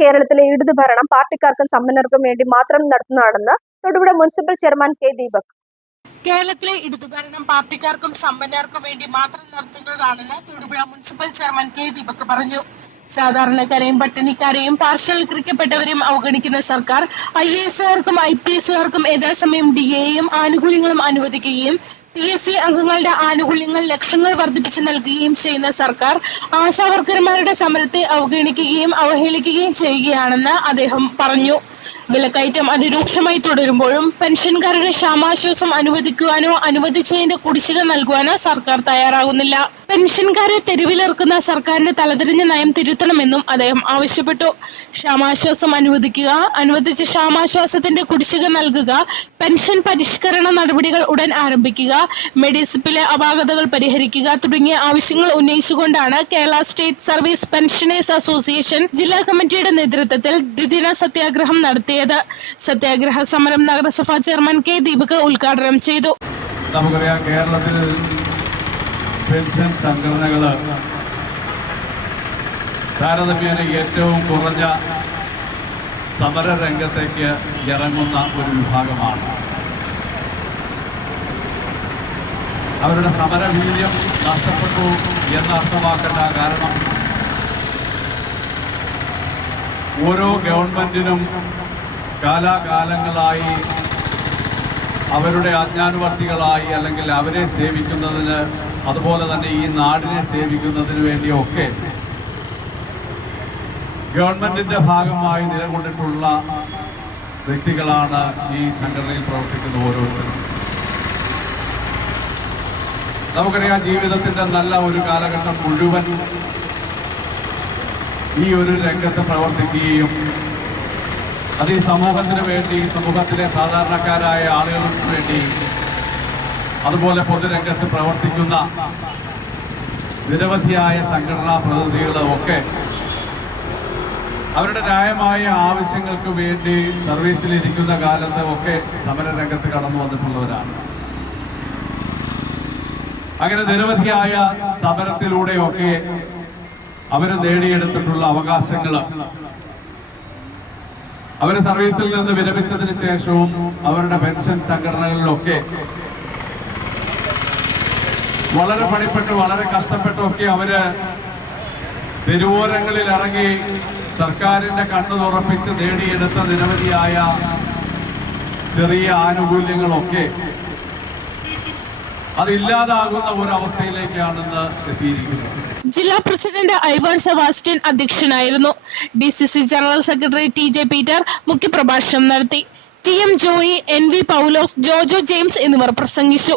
കേരളത്തിലെ ഇടത് ഭരണം പാർട്ടിക്കാർക്കും സമ്പന്നർക്കും വേണ്ടി മാത്രം നടത്തുന്നതാണെന്ന് Thodupuzha municipal chairman K Deepak. കേരളത്തിലെ ഇടതുഭരണം പാർട്ടിക്കാർക്കും സമ്പന്നർക്കും വേണ്ടി മാത്രം നടത്തുന്നതാണെന്ന് Thodupuzha municipal chairman K Deepak പറഞ്ഞു. സാധാരണക്കാരെയും പട്ടിണിക്കാരെയും പാർശ്വവൽക്കരിക്കപ്പെട്ടവരെയും അവഗണിക്കുന്ന സർക്കാർ ഐ എസുകാർക്കും ഐ പി എസുകാർക്കും യഥാസമയം ഡി എയും ആനുകൂല്യങ്ങളും അനുവദിക്കുകയും പി എസ് സി അംഗങ്ങളുടെ ആനുകൂല്യങ്ങൾ ലക്ഷങ്ങൾ വർദ്ധിപ്പിച്ചു നൽകുകയും ചെയ്യുന്ന സർക്കാർ ആശാവർക്കർമാരുടെ സമരത്തെ അവഗണിക്കുകയും അവഹേളിക്കുകയും ചെയ്യുകയാണെന്ന് അദ്ദേഹം പറഞ്ഞു. വിലക്കയറ്റം അതിരൂക്ഷമായി തുടരുമ്പോഴും പെൻഷൻകാരുടെ ക്ഷാമാശ്വാസം അനുവദിക്കുവാനോ അനുവദിച്ചതിന്റെ കുടിശ്ശിക നൽകുവാനോ സർക്കാർ തയ്യാറാകുന്നില്ല. പെൻഷൻകാരെ തെരുവിലിറക്കുന്ന സർക്കാരിന്റെ തലതിരിഞ്ഞ നയം തിരുത്തണമെന്നും അദ്ദേഹം ആവശ്യപ്പെട്ടു. ക്ഷാമാശ്വാസം അനുവദിക്കുക അനുവദിച്ച ക്ഷാമാശ്വാസത്തിന്റെ കുടിശ്ശിക നൽകുക പെൻഷൻ പരിഷ്കരണ നടപടികൾ ഉടൻ ആരംഭിക്കുക മെഡിസിപ്പിലെ അപാകതകൾ പരിഹരിക്കുക തുടങ്ങിയ ആവശ്യങ്ങൾ ഉന്നയിച്ചുകൊണ്ടാണ് Kerala state service pensioners association ജില്ലാ കമ്മിറ്റിയുടെ നേതൃത്വത്തിൽ ദ്വിദിന സത്യാഗ്രഹം നടത്തിയത്. സത്യാഗ്രഹ സമരം നഗരസഭാ ചെയർമാൻ കെ ദീപക് ഉദ്ഘാടനം ചെയ്തു. പെൻഷൻ സംഘടനകൾ താരതമ്യേന ഏറ്റവും കുറഞ്ഞ സമര രംഗത്തേക്ക് ഇറങ്ങുന്ന ഒരു വിഭാഗമാണ്. അവരുടെ സമരവീര്യം നഷ്ടപ്പെട്ടു എന്ന് അർത്ഥമാക്കേണ്ട കാരണം ഓരോ ഗവൺമെന്റിനും കാലാകാലങ്ങളായി അവരുടെ ആജ്ഞാനുവർത്തികളായി അല്ലെങ്കിൽ അവരെ സേവിക്കുന്നതിന് അതുപോലെ തന്നെ ഈ നാടിനെ സേവിക്കുന്നതിന് വേണ്ടിയൊക്കെ ഗവൺമെന്റിന്റെ ഭാഗമായി നിലകൊണ്ടിട്ടുള്ള വ്യക്തികളാണ് ഈ സംഘടനയിൽ പ്രവർത്തിക്കുന്ന ഓരോരുത്തരും. നമുക്കറിയാം ജീവിതത്തിന്റെ നല്ല ഒരു കാലഘട്ടം മുഴുവൻ ഈ ഒരു രംഗത്ത് പ്രവർത്തിക്കുകയും അത് ഈ സമൂഹത്തിന് വേണ്ടി സമൂഹത്തിലെ സാധാരണക്കാരായ ആളുകൾക്ക് വേണ്ടി അതുപോലെ പൊതുരംഗത്ത് പ്രവർത്തിക്കുന്ന നിരവധിയായ സംഘടനാ പ്രതിനിധികളും ഒക്കെ അവരുടെ ന്യായമായ ആവശ്യങ്ങൾക്ക് വേണ്ടി സർവീസിലിരിക്കുന്ന കാലത്ത് ഒക്കെ സമരരംഗത്ത് കടന്നു വന്നിട്ടുള്ളവരാണ്. അങ്ങനെ നിരവധിയായ സമരത്തിലൂടെയൊക്കെ അവർ നേടിയെടുത്തിട്ടുള്ള അവകാശങ്ങൾ അവർ സർവീസിൽ നിന്ന് വിരമിച്ചതിന് ശേഷവും അവരുടെ പെൻഷൻ സംഘടനകളിലൊക്കെ വളരെ പണിപ്പെട്ട് വളരെ കഷ്ടപ്പെട്ടൊക്കെ അവർ തെരുവോരങ്ങളിൽ ഇറങ്ങി സർക്കാരിന്റെ കണ്ണു തുറപ്പിച്ച് നേടിയെടുത്ത നിരവധിയായ ചെറിയ ആനുകൂല്യങ്ങളൊക്കെ അതില്ലാതാകുന്ന ഒരു അവസ്ഥയിലേക്കാണെന്ന് എത്തിയിരിക്കുന്നത് ജില്ലാ പ്രസിഡന്റ് ഐവാൻ സെബാസ്റ്റ്യൻ അധ്യക്ഷനായിരുന്നു. D C C general secretary T J Peter മുഖ്യപ്രഭാഷണം നടത്തി. T M Joy N V Paulose Jojo James എന്നിവർ പ്രസംഗിച്ചു.